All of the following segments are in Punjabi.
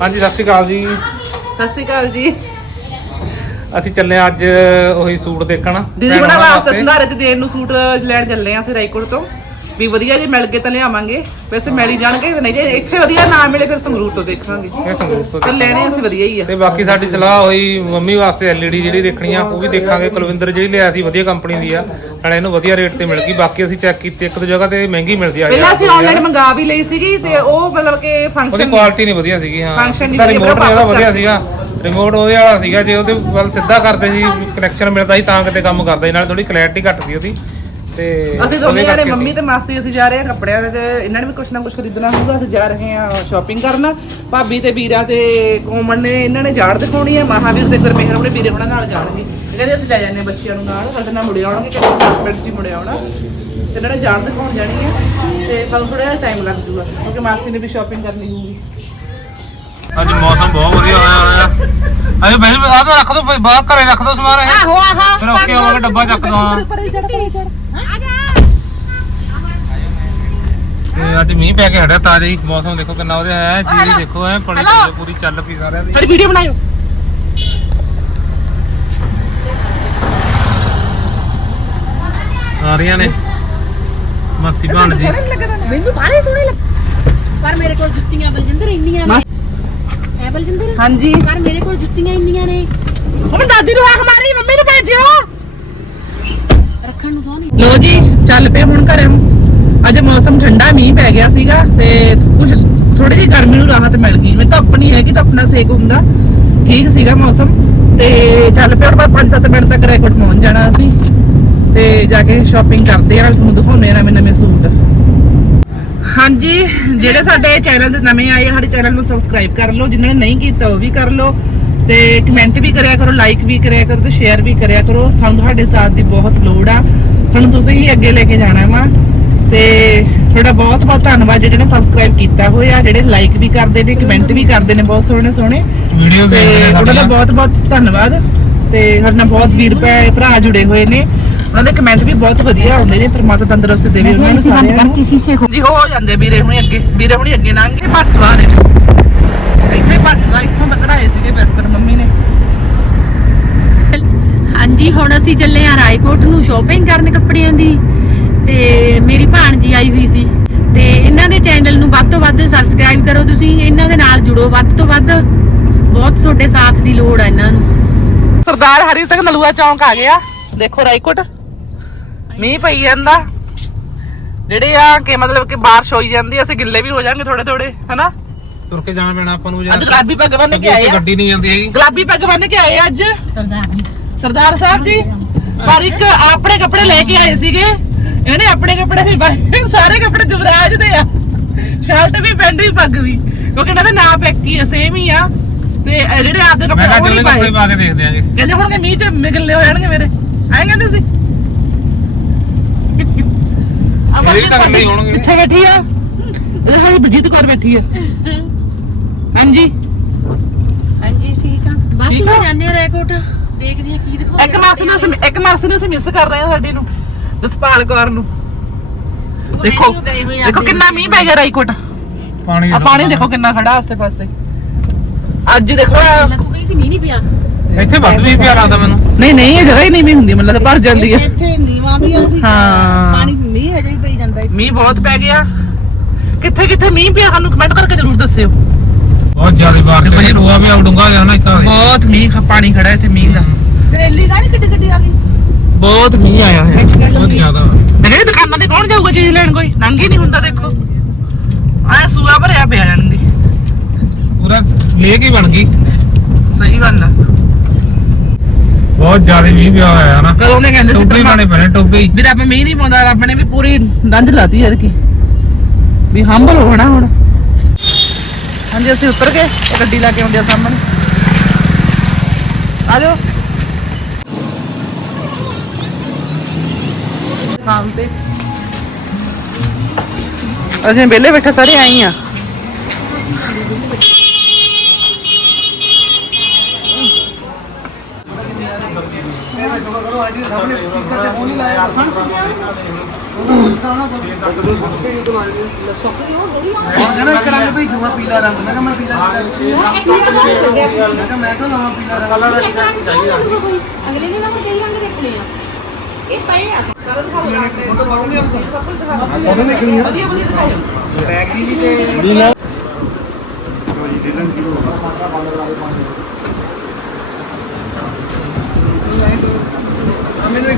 ਹਾਂਜੀ ਸਤਿ ਸ਼੍ਰੀ ਅਕਾਲ ਜੀ। ਸਤਿ ਸ਼੍ਰੀ ਅਕਾਲ ਜੀ। ਅਸੀਂ ਚੱਲੇ ਹਾਂ ਅੱਜ ਉਹੀ ਸੂਟ ਦੇਖਣ। ਦੀਦੀ ਭੈਣਾਂ ਬਣਾ ਵਾਸਤੇ। ਸੰਧਾਰੇ ਚ ਦੇਣ ਨੂੰ ਸੂਟ ਲੈਣ ਚੱਲੇ ਆ ਅਸੀਂ ਰਾਈਕੋਟ ਤੋਂ। ਵੀ ਵਧੀਆ ਜੇ ਮਿਲ ਗਏ ਤਾਂ ਲਿਆਵਾਂਗੇ। ਵੈਸੇ ਮਿਲ ਜਾਣਗੇ ਨਹੀਂ ਜੇ ਇੱਥੇ ਵਧੀਆ ਨਾ ਮਿਲੇ ਫਿਰ ਸੰਗਰੂਰ ਤੋਂ ਦੇਖਾਂਗੇ। ਇਹ ਸੰਗਰੂਰ ਤੋਂ ਤੇ ਲੈਣੇ ਅਸੀਂ ਵਧੀਆ ਹੀ ਆ। ਤੇ ਬਾਕੀ ਸਾਡੀ ਸਲਾਹ ਹੋਈ ਮੰਮੀ ਵਾਸਤੇ ਐਲਈਡੀ ਜਿਹੜੀ ਦੇਖਣੀ ਆ ਉਹ ਵੀ ਦੇਖਾਂਗੇ। ਕੁਲਵਿੰਦਰ ਜਿਹੜੀ ਲਿਆ ਸੀ ਵਧੀਆ ਕੰਪਨੀ ਦੀ ਆ। ਨਾਲੇ ਇਹਨੂੰ ਵਧੀਆ ਰੇਟ ਤੇ ਮਿਲ ਗਈ। ਬਾਕੀ ਅਸੀਂ ਚੈੱਕ ਕੀਤੀ ਇੱਕ ਦੋ ਜਗ੍ਹਾ ਤੇ ਮਹਿੰਗੀ ਮਿਲਦੀ ਆ। ਪਹਿਲਾਂ ਅਸੀਂ ਆਨਲਾਈਨ ਮੰਗਾ ਵੀ ਲਈ ਸੀਗੀ ਤੇ ਉਹ ਮਤਲਬ ਕਿ ਉਹਦੀ ਫੰਕਸ਼ਨ ਕੁਆਲਿਟੀ ਨਹੀਂ ਵਧੀਆ ਸੀਗੀ ਹਾਂ। Function ਨਹੀਂ ਵਧੀਆ, ਰਿਮੋਟ ਵਾਪਸ ਉਹਦਾ ਵਧੀਆ ਸੀਗਾ। ਰਿਮੋਟ ਉਹਦੇ ਵਾਲਾ ਸੀਗਾ ਜੇ ਉਹਦੇ ਵੱਲ ਸਿੱਧਾ ਕਰਦੇ ਸੀ ਕਨੈਕਸ਼ਨ ਮਿਲਦਾ ਸੀ ਤਾਂ ਕਿਤੇ ਕੰਮ ਕਰਦਾ ਸੀ। ਨਾਲ ਥੋੜੀ ਕਲੈਰਿਟੀ ਘੱਟ ਸੀ ਉਹਦੀ। ਤੇ ਅਸੀਂ ਦੋਨੇ ਜਾਣੇ ਮੰਮੀ ਤੇ ਮਾਸੀ ਅਸੀਂ ਜਾ ਰਹੇ ਹਾਂ ਕੱਪੜਿਆਂ ਦੇ ਤੇ ਇਹਨਾਂ ਨੇ ਵੀ ਕੁਛ ਨਾ ਕੁਛ ਖਰੀਦਣਾ ਹੋਊਗਾ ਅਸੀਂ ਜਾ ਰਹੇ ਹਾਂ ਸ਼ਾਪਿੰਗ ਕਰਨ। ਭਾਬੀ ਤੇ ਵੀਰਾ ਤੇ ਕੋਮਨ ਨੇ ਇਹਨਾਂ ਨੇ ਜਾੜ ਦਿਖਾਉਣੀ ਹੈ ਮਹਾਵੀਰ ਤੇ ਗੁਰਮੇਹਰ ਆਪਣੇ ਵੀਰੇ ਉਹਨਾਂ ਨਾਲ ਜਾਣਗੇ। ਕਹਿੰਦੇ ਅਸੀਂ ਲੈ ਜਾਂਦੇ ਬੱਚਿਆਂ ਨੂੰ ਨਾਲ ਸਾਡੇ ਨਾਲ ਮੁੜੇ ਆਉਣਗੇ ਕਿ 10 ਮਿੰਟ 'ਚ ਹੀ ਮੁੜੇ ਆਉਣਾ। ਤੇ ਇਹਨਾਂ ਨੇ ਜਾੜ ਦਿਖਾਉਣ ਜਾਣੀ ਹੈ ਤੇ ਸਾਨੂੰ ਥੋੜਾ ਜਿਹਾ ਟਾਈਮ ਲੱਗ ਜੂਗਾ ਕਿਉਂਕਿ ਮਾਸੀ ਨੇ ਵੀ ਸ਼ਾਪਿੰਗ ਕਰਨੀ ਹੋਊਗੀ। ਅੱਜ ਮੌਸਮ ਬਹੁਤ ਵਧੀਆ ਹੋਇਆ ਅਜੇ ਭਾਈ ਆ ਤਾਂ ਰੱਖ ਦੋ ਬਾਹਰ ਘਰੇ ਰੱਖ ਦੋ ਸਮਾਨ ਇਹ। ਆਹੋ ਆਹੋ ਫਿਰ ਓਕੇ ਹੋਵਾਂਗੇ ਡੱਬਾ ਚੱਕ ਦੋ ਹਾਂ। ਤੇ ਅੱਜ ਮੀਂਹ ਪੈ ਕੇ ਹਟਿਆ ਤਾਜ਼ਾ ਹੀ ਮੌਸਮ ਦੇਖੋ ਕਿੰਨਾ ਉਹਦੇ ਹੈ ਜੀ ਦੇਖੋ ਐ ਪੜੀ ਪੂਰੀ ਚੱਲ ਪਈ ਸਾਰਿਆਂ ਦੀ। ਫਿਰ ਵੀਡੀਓ ਬਣਾਇਓ। ਸਾਰੀਆਂ ਨੇ। ਮਾਸੀ ਬਣ ਜੀ ਮੈਨੂੰ ਬਾਹਲੇ ਸੋਹਣੇ ਲੱਗ ਪਰ ਮੇਰੇ ਕੋਲ ਜੁੱਤੀਆਂ ਬਲਜਿੰਦਰ ਇੰਨੀਆਂ ਨੇ। ਬਲਜਿੰਦਰ ਹਾਂਜੀ। ਪਰ ਮੇਰੇ ਕੋਲ ਜੁੱਤੀਆਂ ਇੰਨੀਆਂ ਨੇ। ਹੁਣ ਦਾਦੀ ਨੂੰ ਆਖ ਮਾਰੀ ਮੰਮੀ ਨੂੰ ਭੇਜਿਓ। ਰੱਖਣ ਨੂੰ ਤਾਂ ਨਹੀਂ। ਲੋ ਜੀ ਚੱਲ ਪਏ ਹੁਣ ਘਰੇ। ਅੱਜ ਮੌਸਮ ਠੰਡਾ ਮੀਂਹ ਪੈ ਗਿਆ ਸੀਗਾ ਤੇ ਕੁਝ ਥੋੜੀ ਜਿਹੀ ਗਰਮੀ ਨੂੰ ਰਾਹਤ ਮਿਲ ਗਈ। ਮੈਂ ਤਾਂ ਆਪਣੀ ਹੈ ਕਿ ਤਾਂ ਆਪਣਾ ਸੇਕ ਹੁੰਦਾ ਠੀਕ ਸੀਗਾ ਮੌਸਮ। ਤੇ ਚੱਲ ਪਏ ਹੁਣ ਬਸ 5-7 ਮਿੰਟ ਤੱਕ ਰੈਕੋਰਡ ਪਹੁੰਚ ਜਾਣਾ ਅਸੀਂ। ਤੇ ਜਾ ਕੇ ਸ਼ਾਪਿੰਗ ਕਰਦੇ ਆ ਤੁਹਾਨੂੰ ਦਿਖਾਉਂਦੇ ਆ ਨਵੇਂ ਨਵੇਂ ਸੂਟ। ਹਾਂਜੀ ਜਿਹੜੇ ਸਾਡੇ ਚੈਨਲ ਦੇ ਨਵੇਂ ਆਏ ਸਾਡੇ ਚੈਨਲ ਨੂੰ ਸਬਸਕ੍ਰਾਈਬ ਕਰ ਲਓ ਜਿਨ੍ਹਾਂ ਨੇ ਨਹੀਂ ਕੀਤਾ ਉਹ ਵੀ ਕਰ ਲਓ ਤੇ ਕਮੈਂਟ ਵੀ ਕਰਿਆ ਕਰੋ ਲਾਈਕ ਵੀ ਕਰਿਆ ਕਰੋ ਤੇ ਸ਼ੇਅਰ ਵੀ ਕਰਿਆ ਕਰੋ। ਸਾਨੂੰ ਤੁਹਾਡੇ ਸਾਥ ਦੀ ਬਹੁਤ ਲੋੜ ਆ। ਤੁਹਾਨੂੰ ਤੁਸੀਂ ਹੀ ਅੱਗੇ ਲੈ ਕੇ ਜਾਣਾ ਵਾ। ਤੇ ਤੁਹਾਡਾ ਬਹੁਤ ਬਹੁਤ ਧੰਨਵਾਦ ਜਿਹੜੇ ਨੇ ਸਬਸਕ੍ਰਾਈਬ ਕੀਤਾ ਹੋਇਆ ਜਿਹੜੇ ਲਾਈਕ ਵੀ ਕਰਦੇ ਨੇ ਕਮੈਂਟ ਵੀ ਕਰਦੇ ਨੇ ਬਹੁਤ ਸੋਹਣੇ ਸੋਹਣੇ। ਵੀਡੀਓ ਤੇ ਦੇਖਦੇ ਨੇ ਉਹਨਾਂ ਦਾ ਸਾਡੀਆਂ। ਬਹੁਤ ਬਹੁਤ ਧੰਨਵਾਦ। ਤੇ ਸਾਡੇ ਨਾਲ ਬਹੁਤ ਵੀਰ ਭਰਾ ਜੁੜੇ ਹੋਏ ਨੇ। ਉਹਨਾਂ ਦੇ ਕਮੈਂਟ ਵੀ ਬਹੁਤ ਵਧੀਆ ਆਉਂਦੇ ਨੇ ਪਰਮਾਤਮਾ ਤੰਦਰੁਸਤੀ ਦੇਵੇ ਉਹਨਾਂ ਨੂੰ ਸਾਰਿਆਂ ਨੂੰ। ਸ਼ੀਸ਼ੇ ਜੀ ਹੋ ਜਾਂਦੇ ਵੀਰੇ ਹੁਣੀ ਅੱਗੇ ਵੀਰੇ ਹੁਣੀ ਅੱਗੇ ਲੰਘ ਕੇ ਪੱਟਵਾ ਨੇ ਇੱਥੇ ਪੱਟਵਾ ਇੱਥੋਂ ਤੱਕ ਆਏ ਸੀਗੇ ਵੈਸਪਰ ਮੰਮੀ ਨੇ। ਹਾਂਜੀ ਹੁਣ ਅਸੀਂ ਚੱਲੇ ਆ ਰਾਏਕੋਟ ਨੂੰ ਸ਼ਾਪਿੰਗ ਕਰਨ ਕੱਪੜਿਆਂ ਦੀ। ਤੇ ਮੇਰੀ ਭਾਣਜੀ ਆਈ ਹੋਈ ਸੀ। ਤੇ ਇਹਨਾਂ ਦੇ ਚੈਨਲ ਨੂੰ ਵੱਧ ਤੋਂ ਵੱਧ ਸਬਸਕ੍ਰਾਈਬ ਕਰੋ ਤੁਸੀਂ। ਇਹਨਾਂ ਦੇ ਨਾਲ ਜੁੜੋ ਵੱਧ ਤੋਂ ਵੱਧ। ਬਹੁਤ ਤੁਹਾਡੇ ਸਾਥ ਦੀ ਲੋੜ ਆ ਇਹਨਾਂ ਨੂੰ। ਸਰਦਾਰ ਹਰੀ ਸਿੰਘ ਨਲੂਆ ਚੌਂਕ ਆ ਗਿਆ। ਦੇਖੋ ਰਾਈਕੋਟ ਮੀਂਹ ਪਈ ਜਾਂਦਾ। ਜਿਹੜੇ ਆ ਕਿ ਮਤਲਬ ਕਿ ਬਾਰਿਸ਼ ਹੋਈ ਜਾਂਦੀ ਅਸੀਂ ਗਿੱਲੇ ਵੀ ਹੋ ਜਾਾਂਗੇ ਥੋੜੇ ਥੋੜੇ ਹਨਾ? ਤੁਰ ਕੇ ਜਾਣਾ ਪੈਣਾ ਆਪਾਂ ਨੂੰ ਜਾਂ ਅੱਜ ਗੁਲਾਬੀ ਪੱਗ ਬੰਨ ਕੇ ਆਏ ਆ। ਗੱਡੀ ਨਹੀਂ ਜਾਂਦੀ ਹੈਗੀ। ਗੁਲਾਬੀ ਪੱਗ ਬੰਨ ਕੇ ਆਏ ਆ ਅੱਜ। ਸਰਦਾਰ ਸਰਦਾਰ ਸਾਹਿਬ ਜੀ ਪਰ ਇੱਕ ਆਪਣੇ ਕੱਪੜੇ ਲੈ ਕੇ ਆਏ ਸੀਗੇ। ਇਹਨੇ ਆਪਣੇ ਕੱਪੜੇ ਪਾਏ ਸਾਰੇ ਕੱਪੜੇ ਜਵਰਾਜ ਦੇ ਆ। ਸ਼ਰਟ ਵੀ ਪੈਂਟ ਵੀ ਪੱਗ ਵੀ। ਕਿਉਂਕਿ ਇਹਨਾਂ ਦਾ ਨਾਪ ਇੱਕ ਹੀ ਆ ਸੇਮ ਹੀ ਆ। ਤੇ ਜਿਹੜੇ ਆਪਦੇ ਕੱਪੜੇ ਉਹ ਨਹੀਂ ਕੱਪੜੇ ਪਾ ਕੇ ਦੇਖਦੇ ਆਂਗੇ। ਕਹਿੰਦੇ ਹੁਣ ਕਿ ਮੀਂਹ ਚ ਮਿਗਲੇ ਹੋ ਜਾਣਗੇ ਮੇਰੇ। ਐਂ ਕਹਿੰਦੇ ਸੀ। ਇਹ ਵੀ ਹੋਣਗੇ। ਪਿੱਛੇ ਬੈਠੀ ਆ। ਇਹ ਹਾਈ ਬਲਜੀਤ ਕੌਰ ਬੈਠੀ ਆ। ਹਾਂਜੀ। ਹਾਂਜੀ ਠੀਕ ਆ। ਬਸ ਠੀਕ ਆ? ਹੁਣ ਜਾਂਦੇ ਆ ਰਾਏਕੋਟ ਦੇਖਦੇ ਆ ਕੀ ਦਿਖਾਉਂਦੇ ਇੱਕ ਮਾਸੀ ਨੂੰ ਅਸੀਂ ਇੱਕ ਮਾਸੀ ਨੂੰ ਅਸੀਂ ਮਿਸ ਕਰ ਰਹੇ ਸਾਡੀ ਨੂੰ ਜਸਪਾਲ ਕੌਰ ਨੂੰ। ਦੇਖੋ ਦੇਖੋ ਕਿੰਨਾ ਮੀਂਹ ਪੈ ਗਿਆ ਰਾਈਕੋਟ ਪਾਣੀ ਆ ਪਾਣੀ ਦੇਖੋ ਕਿੰਨਾ ਖੜਾ ਆਸਤੇ ਪਾਸੇ। ਅੱਜ ਦੇਖੋ ਆਹ- ਤੂੰ ਕਹੀ ਸੀ ਮੀਂਹ ਨਹੀਂ ਪਿਆ? ਇੱਥੇ ਵੱਧ ਵੀ ਪਿਆ ਲੱਗਦਾ ਮੈਨੂੰ। ਨਹੀਂ ਨਹੀਂ ਇਹ ਜਗ੍ਹਾ ਹੀ ਨਹੀਂ ਵੀ ਹੁੰਦੀ ਮਤਲਬ ਭਰ ਜਾਂਦੀ ਹੈ ਇੱਥੇ ਨੀਵਾ ਵੀ ਆਉਂਦੀ ਹਾਂ। ਪਾਣੀ ਮੀਂਹ ਹਜੇ ਵੀ ਪਈ ਜਾਂਦਾ ਇੱਥੇ। ਮੀਂਹ ਬਹੁਤ ਪੈ ਗਿਆ। ਕਿੱਥੇ ਕਿੱਥੇ ਮੀਂਹ ਪਿਆ? ਸਾਨੂੰ ਕਮੈਂਟ ਕਰਕੇ ਜ਼ਰੂਰ ਦੱਸਿਓ। ਬਹੁਤ ਜ਼ਿਆਦਾ ਬਾਰਿਸ਼ ਹੈ ਰੋਆ ਵੀ ਆਉਡੂੰਗਾ ਜਾਣਾ ਇੱਕ ਵਾਰੀ। ਬਹੁਤ ਮੀਂਹ ਖ- ਪਾਣੀ ਖੜਾ ਇੱਥੇ ਮੀਂਹ ਦਾ। ਤਰੇਲੀ ਗਾਣੀ ਕਿੱਡੀ ਕਿੱਡੀ ਆ ਗਈ। ਬਹੁਤ ਮੀਂਹ ਆਇਆ ਹੈ ਬਹੁਤ ਜ਼ਿਆਦਾ। ਮੈਂ ਕਹਿੰਦੀ ਦੁਕਾਨਾਂ ਤੇ ਕੌਣ ਜਾਊਗਾ ਚੀਜ਼ ਲੈਣ ਕੋਈ? ਨੰਗ ਹੀ ਨਹੀਂ ਹੁੰਦਾ ਦੇਖੋ। ਆਇਆ ਸੂਆ ਭਰਿਆ ਪਿਆ ਜਾਣ ਦੀ। ਪੂਰਾ ਲੇਕ ਹੀ ਬਣ ਗਈ। ਸਹੀ ਗੱਲ ਆ। ਬਹੁਤ ਜ਼ਿਆਦਾ ਮੀਂਹ ਪਿਆ ਹੋਇਆ ਨਾ। ਕਦੋਂ ਦੇ ਕਹਿੰਦੇ ਸੀ ਟੋਪੀ ਪਰਮਾ- ਪਾਣੇ ਪੈਣੇ ਟੋਪੀ। ਵੀ ਰੱਬ ਮੀਂਹ ਨਹੀਂ ਪਾਉਂਦਾ ਰੱਬ ਨੇ ਵੀ ਪੂਰੀ ਡੰਜ ਲਾਤੀ ਐ ਕੀ ਵੀ ਹੰਬਲ ਹੋਣਾ ਹੁਣ। ਹਾਂਜੀ ਅਸੀਂ ਉੱਤਰ ਗਏ ਉਹ ਗੱਡੀ ਲਾ ਕੇ ਆਉਂਦੇ ਆ ਸਾਹਮਣੇ। ਆ ਜਾਓ। ਤੇ। ਅਸੀਂ ਵਿਹਲੇ ਬੈਠੇ ਸਾਰੇ ਆਈ ਆ। ਜਦੋਂ ਆਈਡੀ ਦੇ ਸਾਹਮਣੇ ਸਪੀਕਰ ਤੇ ਫੋਨ ਹੀ ਲਾਇਆ ਦੱਸਣ ਉਹਨੂੰ ਪੁੱਛਦਾ ਉਹਨਾਂ ਕੋਲ ਜਨਾ ਇੱਕ ਰੰਗ ਭਈ ਜਮਾ ਪੀਲਾ ਰੰਗ। ਮੈਂ ਕਿਹਾ ਮੈਂ ਪੀਲਾ ਮੈਂ ਕਿਹਾ ਮੈਂ ਤਾਂ ਨਵਾਂ ਪੀਲਾ ਰੰਗ। ਅਗਲੇ ਦਿਨ ਆਪਾਂ ਕਈ ਰੰਗ ਦੇਖਣੇ ਆ। ਇਹ ਪਏ ਆ। ਕੱਲ ਦਿਖਾਓ ਮੈਂ ਫੋਟੋ ਪਾਉਂਗੀ ਉਸ ਦਾ ਫੋਟੋ ਨਿਕਲੀ ਆ ਵਧੀਆ ਵਧੀਆ ਦਿਖਾਓ। ਬੈਗ ਦੀ ਵੀ ਤੇ ਨੀਲਾ ਜੀ ਦਿਲਨ ਜੀ ਨੂੰ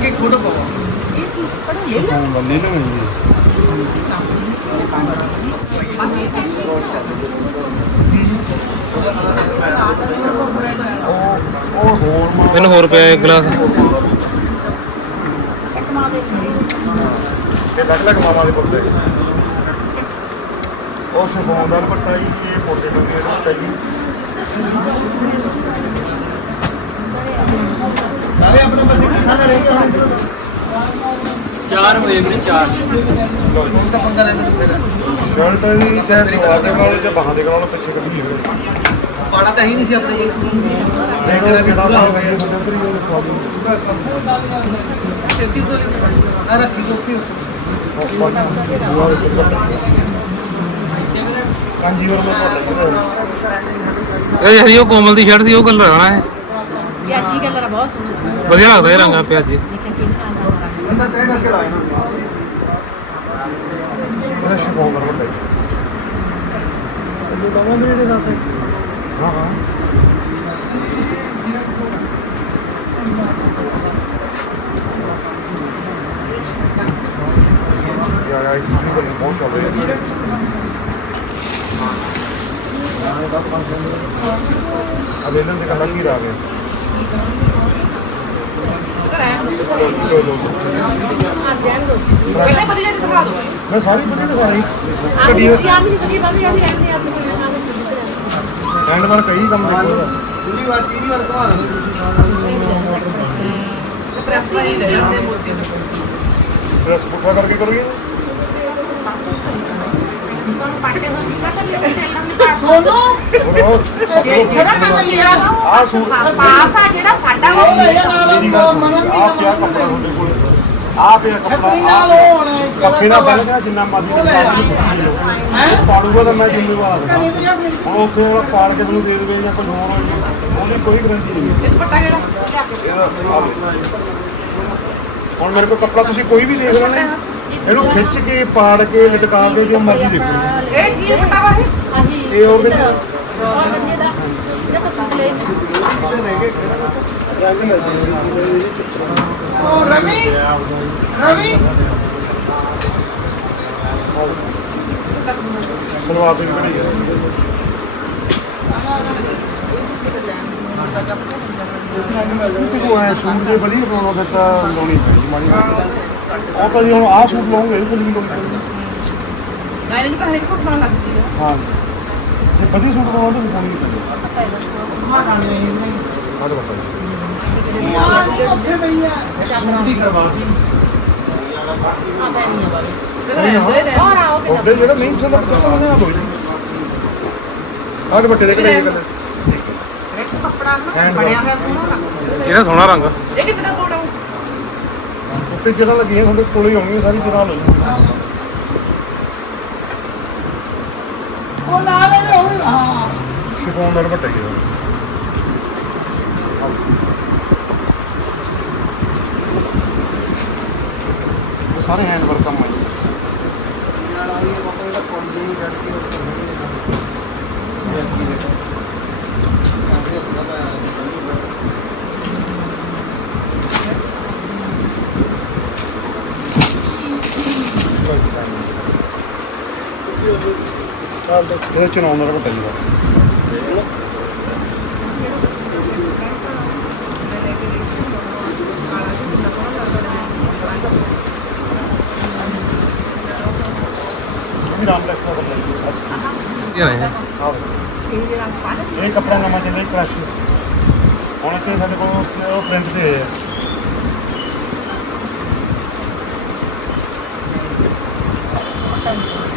एक फोटो पाओ ਇਹ ਕੀ ਪੜਾ ਲੈ ਬਸ ਇਹ ਤਾਂ ਮੈਨੂੰ ਹੋਰ ਪਿਆ ਇੱਕ ਗਲਾਸ ਇਹ ਲੱਗ ਲੱਗ ਮਾਮਾ ਦੇ ਪੁੱਤ ਹੈ ਉਹ ਸ਼ਫੋਨ ਦਾ ਦੁਪੱਟਾ ਜੀ ਇਹ ਪੋਟੇ ਟੰਗੇ ਦਾ ਦੁਪੱਟਾ ਜੀ ਸਾਰੇ ਚਾਰ ਹੋਏ ਮੇਰੇ ਚਾਰ। ਹੁਣ ਤਾਂ ਦੀ। ਤੇ ਦਰਵਾਜ਼ੇ ਵਾਲੇ ਤੇ ਬਾਹਾਂ ਦੇ ਕੋਲ ਪਿੱਛੇ ਕੱਢੀ ਹੋਈ। ਪਾਣਾ ਤਾਂ ਹੀ ਨਹੀਂ ਸੀ ਆਪਣਾ ਇਹ ਦੇਖ ਰਿਹਾ ਵੀ ਪੂਰਾ ਹੋ ਗਿਆ। ਪੂਰਾ ਸਭ ਆ ਰੱਖੀ ਤੋਂ ਪੀ ਹਾਂਜੀ ਹੋਰ ਮੈਂ ਤੁਹਾਡੇ ਇਹ ਹਰੀ ਕੋਮਲ ਦੀ ਸ਼ਰਟ ਸੀ ਉਹ ਕਲਰ ਆਣਾ ਹੈ। ਵਧੀਆ ਲੱਗਦਾ ਇਹ ਰੰਗ ਪਿਆਜੀ ਬੰਦਾ ਤੈਅ ਕਰਕੇ ਲਾਇਆ ਨਾ ਬੜਾ ਸ਼ੁਭ ਹੋ ਗਿਆ ਬੰਦਾ ਦਵਾਂ ਦੇ ਜਿਹੜੇ ਰਾਤੇ ਹਾਂ ਹਾਂ Ja, ja, ich mache über den Mond, aber jetzt. Aber dann kann man hier rein. ਮੈਂ ਸਾਰੀ ਬੰਦੀ ਦਿਖਾਈ ਆਪ ਵੀ ਆਪ ਵੀ ਬਦੀ ਬਾਬੀ ਆਪ ਵੀ ਰਹਿੰਦੇ ਆਪ ਨੂੰ ਐਂਡ ਵਾਰ ਕਈ ਕੰਮ ਦੇਖੋ। ਪੂਰੀ ਵਾਰ ਪੂਰੀ ਵਾਰ ਦਿਖਾ ਦਿਓ ਪ੍ਰੈਸ ਨਹੀਂ ਲੈਂਦੇ ਮੋਤੀ ਨੂੰ ਪ੍ਰੈਸ ਪੁੱਠਾ ਕਰਕੇ ਕਰੋਗੇ? ਪਾਟੇ ਸੂਟ ਪਾਸ ਆ ਜਿਹੜਾ ਸਾਡਾ ਉਹ ਮੇਰੀ ਗੱਲ ਸੁਣੋ ਆਹ ਪਿਆ ਕੱਪੜਾ ਤੁਹਾਡੇ ਕੋਲ ਆਹ ਪਿਆ ਕੱਪੜਾ ਆਹ ਕੱਪੇ ਨਾਲ ਬੰਨ ਗਿਆ ਜਿੰਨਾ ਮਰਜ਼ੀ ਹੈ ਪਾੜੂਗਾ ਤਾਂ ਮੈਂ ਜ਼ਿੰਮੇਵਾਰ ਹਾਂ ਹੁਣ ਉੱਥੇ ਉਹ ਪਾੜ ਕੇ ਤੁਹਾਨੂੰ ਦੇ ਦੇਵੇ ਜਾਂ ਕੁਝ ਹੋਰ ਹੋ ਜਾਵੇ ਉਹਦੀ ਕੋਈ ਗਰੰਟੀ ਨਹੀਂ ਇਹ ਦੁਪੱਟਾ ਕਿਹੜਾ ਇਹਦਾ ਆਹ ਹੁਣ ਮੇਰੇ ਕੋਲ ਕੱਪੜਾ ਤੁਸੀਂ ਕੋਈ ਵੀ ਦੇਖ ਲੈਣਾ ਇਹਨੂੰ ਖਿੱਚ ਕੇ ਪਾੜ ਕੇ ਲਟਕਾ ਕੇ ਜੋ ਮਰਜ਼ੀ ਦੇਖੋ ਇਹ ਕੀ ਦੁਪੱਟਾ ਵਾ ਇਹ ਆਹੀ ਇਹ ਉਹ ਰਵੀ ਰਵੀ ਸਲਵਾਰ ਤੇ ਵੀ ਬਣੀ ਹੈ। ਉਹ ਹੈ ਸੂਟ ਦੇ ਵਧੀਆ ਪਾਉਣਾ ਫਿਰ ਤਾਂ ਲਾਉਣੀ ਪੈਂਦੀ ਮਾੜੀ ਮੋਟੀ। ਉਹ ਤਾਂ ਹੁਣ ਆਹ ਸੂਟ ਲਾਉਂਗੇ ਇਹ ਤਾਂ ਨਹੀਂ ਲਾਉਂਗੇ ਨਾਲੇ ਨਹੀਂ ਕਹਰੇ ਸੂਟ ਬਣਾ ਲੱਗਦੀ ਹੈ ਹਾਂ। ਜੇ ਵਧੀਆ ਸੂਟ ਬਣਾਉਣਾ ਤਾਂ ਦਿਖਾਉਣੀ ਪੈਂਦੀ ਪਤਾ ਹੈ ਹਾਂ ਤਾਂ ਬਤਾਓ ਉੱਥੇ ਪਈ ਆ। ਸ਼ਾਂਤੀ ਕਰਵਾਤੀ ਉਹਦੇ ਜਿਹੜਾ ਮੇਨ ਚੰਦਾ ਪਤਾ ਨਹੀਂ ਆ। ਦੋਈ ਆਹ ਦੁਪੱਟੇ ਦੇ ਕਿਹੜੇ ਹੈ ਇੱਕ ਕੱਪੜਾ ਬਣਿਆ ਹੋਇਆ ਸੋਹਣਾ ਰੰਗ। ਸੋਹਣਾ ਰੰਗ? ਇਹ ਕਿੰਨਾ ਉੱਤੇ ਜਿਹੜਾ ਲੱਗੀਆਂ ਤੁਹਾਡੇ ਕੋਲੇ ਆਉਣਗੀਆਂ ਸਾਰੀ ਜਗ੍ਹਾ ਲਓ। ਉਹ ਲਾ ਲੈ ਉਹ ਹਾਂ। ਸ਼ਿਫੋਨ ਦਾ ਦੁਪੱਟਾ ਜੀ ਇਹਦਾ। ਇਹ ਸਾਰੇ ਹੈਂਡ ਵਰਕ ਕੰਮ ਆ ਜੀ। ਇਹਦੇ ਚਨਾਉਣ ਦਾ ਦੁਪੱਟਾ ਜੀ ਇਹਦਾ। ਇਹ ਵੀ ਰਾਮਲੈਕਸ ਦਾ ਬੰਦਾ। ਇਹ ਨਹੀਂ ਹੈ। ਇਹ ਕੱਪੜਾ ਨਵਾਂ ਚੱਲਿਆ ਕ੍ਰਸ਼ ਹੁਣ ਇੱਥੇ ਸਾਡੇ ਕੋਲ ਉਹ ਪ੍ਰਿੰਟ ਤੇ ਹੈ ਚੱਕਦਾ ਪਤਾ ਇਸ ਨੂੰ ਚੱਕਦਾ ਆਹ ਵਾਲਾ ਜੀ ਆਓ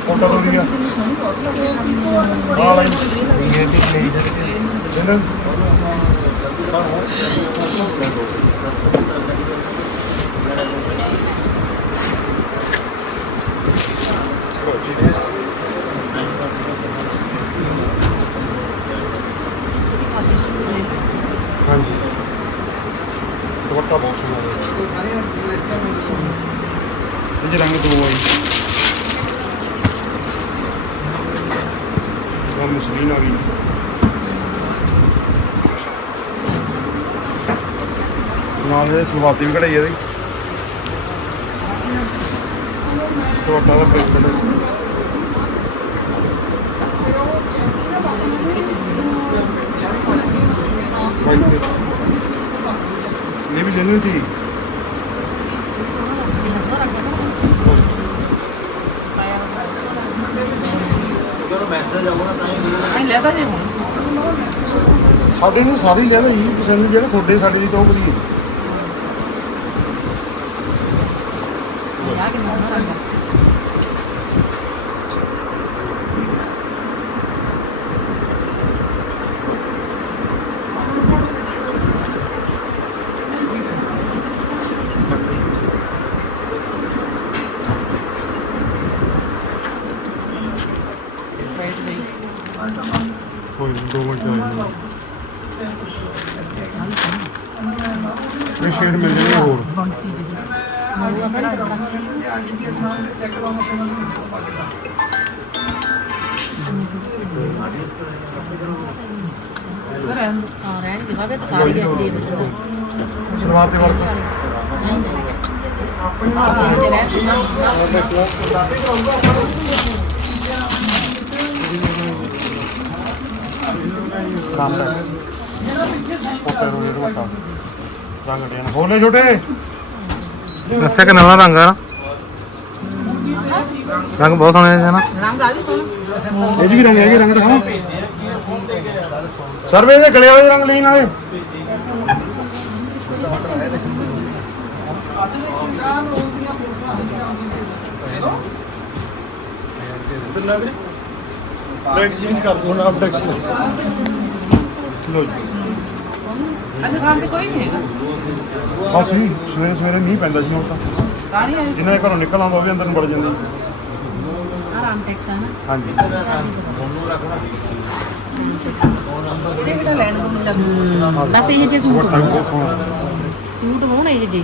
ਲਓ। ਆਓ ਲਈ ਫੋਟੋ ਹੋ ਗਈ ਆ ਆ ਲਈ ਇਹ ਵੀ ਲਈ ਦੇ ਹਾਂਜੀ ਦੁਪੱਟਾ ਬਹੁਤ ਸੋਹਣਾ ਹੈ ਸਾਰੀਆਂ ਲਿਸਟਾਂ ਮਿਲ ਇਹ 'ਚ ਰੰਗ ਦੋ ਆਈ ਉਹ ਮਸਲੀਨ ਆ ਗਈ ਨਾਲ ਇਹ ਸਲਵਾਤੀ ਵੀ ਕਢਾਈ ਇਹਦੀ ਛੋਟਾ ਦਾ ਪ੍ਰਿੰਟ ਇਹ ਵੀ ਲੈਣੀ ਜੇ ਹੁਣ। ਸਾਡੇ ਨੂੰ ਸਾਰੀ ਲੈ ਲਈ ਪਸੰਦ, ਜਿਹੜੇ ਤੁਹਾਡੇ, ਸਾਡੇ ਦੀ ਤੋਂ ਬੜੀ ਹਾਂ ਰਹਿਣ ਦੇ ਬਾਬੇ ਤਾਂ ਸਾਰੀ ਜਾਂਦੀ ਹੈ ਬੱਚਾ ਸਲਵਾਰ ਤੇ ਵਰਕ ਕੰਮ ਦਾ ਉਹ ਪੈਰੋਂ ਜਿਹੜਾ ਵੱਟਾ ਰੰਗ ਡਿਆ ਨਾ ਛੋਟੇ ਦੱਸਿਆ ਕਿ ਨਵਾਂ ਰੰਗ ਆ ਨਾ ਰੰਗ ਬਹੁਤ ਸੋਹਣੇ ਹੈ ਨਾ ਇਹ 'ਚ ਵੀ ਰੰਗ ਹੈਗੇ ਰੰਗ ਦਿਖਾਓ। ਸਰਵੇ ਦੇ ਗਲੇ ਵਾਲੇ ਰੰਗ ਲੈਣ ਵਾਲੇ। ਲਾਈਟ ਚੇਂਜ ਕਰ ਦੋ ਨਾ ਅਪਡੇਟ ਲੋ ਜੀ। ਅੱਜ ਤੇ ਕੋਈ ਨਹੀਂ ਹੈਗਾ। ਬਸ ਨਹੀਂ ਸਵੇਰੇ ਸਵੇਰੇ ਨਹੀਂ ਪੈਂਦਾ ਜੀ ਹੁਣ ਤਾਂ। ਇਹ ਜਿੰਨਾ ਦੇ ਘਰੋਂ ਨਿਕਲ ਆਉਂਦਾ ਉਹ ਵੀ ਅੰਦਰ ਨੂੰ ਵੜ ਜਾਂਦਾ। ਆਰਾਮ ਟੈਕਸ ਆ ਨਾ। ਹਾਂਜੀ। ਇਹਦੇ ਵੀ ਤਾਂ ਲੈਣ ਨੂੰ ਨਹੀਂ ਲੱਗਦਾ। ਬਸ ਇਹ ਜੇ ਸੂਟ ਹੋਣ। ਇਹ ਜੇ।